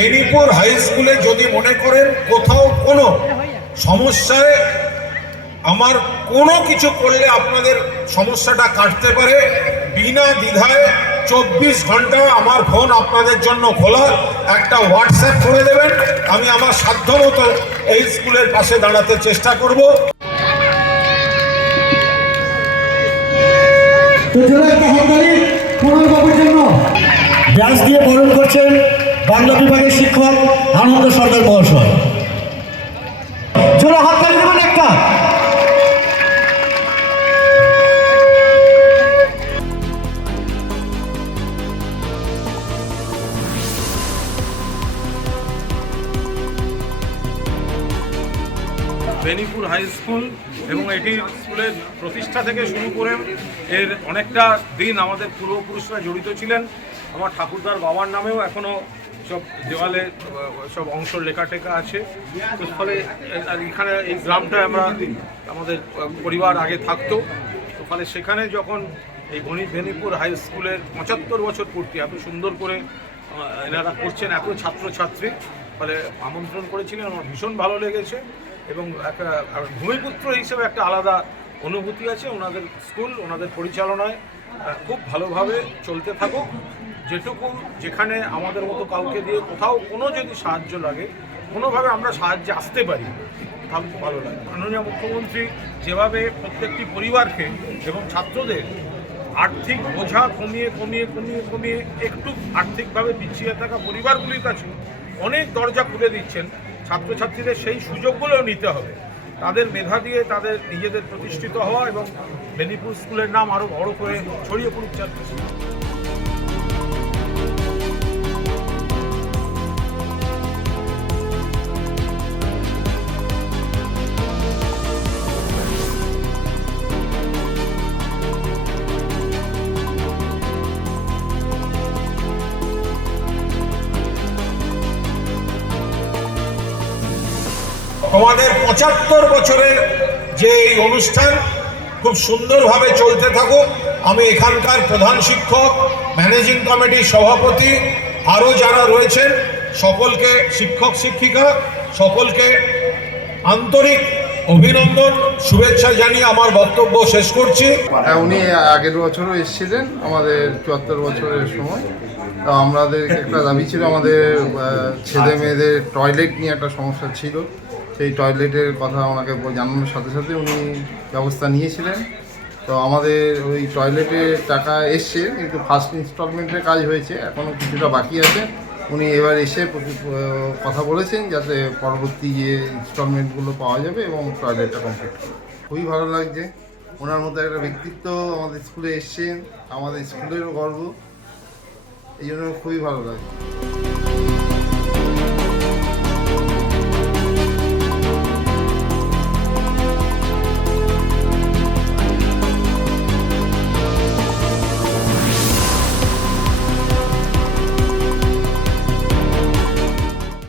Benipur high স্কুলে যদি মনে করেন কোথাও কোনো সমস্যায় আমার কোনো কিছু করলে আপনাদের সমস্যাটা কাটতে পারে, বিনা দ্বিধায় 24 ঘন্টা আমার ফোন আপনাদের জন্য খোলা। একটা হোয়াটসঅ্যাপ করে দেবেন, আমি আমার সাধ্যমতো এই স্কুলের পাশে দাঁড়াতে চেষ্টা করব। ব্যাস দিয়ে বরণ করছেন বাংলা বিভাগের শিক্ষক আনন্দ সরকার মহাশয়। জোরে হাততালি দেবেন একটা। বেনিপুর হাই স্কুল এবং এটি স্কুলের প্রতিষ্ঠা থেকে শুরু করে এর অনেকটা দিন আমাদের পূর্বপুরুষরা জড়িত ছিলেন। আমার ঠাকুরদার বাবার নামেও এখনও সব দেওয়ালে সব অংশ লেখা টেখা আছে। তো ফলে এখানে এই গ্রামটায় আমাদের পরিবার আগে থাকতো। তো ফলে সেখানে যখন এই বেনিপুর হাই স্কুলের 75 বছর পূর্তি এত সুন্দর করে এনারা করছেন, এত ছাত্রছাত্রী, ফলে আমন্ত্রণ করেছিলেন, আমার ভীষণ ভালো লেগেছে এবং একটা ভূমিপুত্র হিসেবে একটা আলাদা অনুভূতি আছে। ওনাদের স্কুল, ওনাদের পরিচালনায় খুব ভালোভাবে চলতে থাকুক। যেটুকু যেখানে আমাদের মতো কাউকে দিয়ে কোথাও কোনো যদি সাহায্য লাগে, কোনোভাবে আমরা সাহায্যে আসতে পারি, তাহলে খুব ভালো লাগে। মাননীয় মুখ্যমন্ত্রী যেভাবে প্রত্যেকটি পরিবারকে এবং ছাত্রদের আর্থিক বোঝা কমিয়ে কমিয়ে কমিয়ে কমিয়ে একটু আর্থিকভাবে পিছিয়ে থাকা পরিবারগুলির কাছে অনেক দরজা খুলে দিচ্ছেন, ছাত্রছাত্রীদের সেই সুযোগগুলোও নিতে হবে। তাদের মেধা দিয়ে তাদের নিজেদের প্রতিষ্ঠিত হওয়া এবং বেনিপুর স্কুলের নাম আরও বড় করে ছড়িয়ে পড়ুক চারপাশে। তোমাদের 75 বছরের যে এই অনুষ্ঠান খুব সুন্দরভাবে চলতে থাকুক। আমি এখানকার প্রধান শিক্ষক, ম্যানেজিং কমিটির সভাপতি, আরও যারা রয়েছেন সকলকে, শিক্ষক শিক্ষিকা সকলকে আন্তরিক অভিনন্দন, শুভেচ্ছা জানিয়ে আমার বক্তব্য শেষ করছি। উনি আগের বছরও এসেছিলেন আমাদের 74 বছরের সময়। তো আমাদের একটা দাবি ছিল, আমাদের ছেলে মেয়েদের টয়লেট নিয়ে একটা সমস্যা ছিল। সেই টয়লেটের কথা ওনাকে জানানোর সাথে সাথে উনি ব্যবস্থা নিয়েছিলেন। তো আমাদের ওই টয়লেটের টাকা এসছে, কিন্তু ফার্স্ট ইনস্টলমেন্টের কাজ হয়েছে, এখনও কিছুটা বাকি আছে। উনি এবার এসে কথা বলেছেন যাতে পরবর্তী যে ইনস্টলমেন্টগুলো পাওয়া যাবে এবং টয়লেটটা কমপ্লিট করবে। খুবই ভালো লাগছে, ওনার মতো একটা ব্যক্তিত্ব আমাদের স্কুলে এসছেন, আমাদের স্কুলেরও গর্ব, এই জন্য খুবই ভালো লাগে।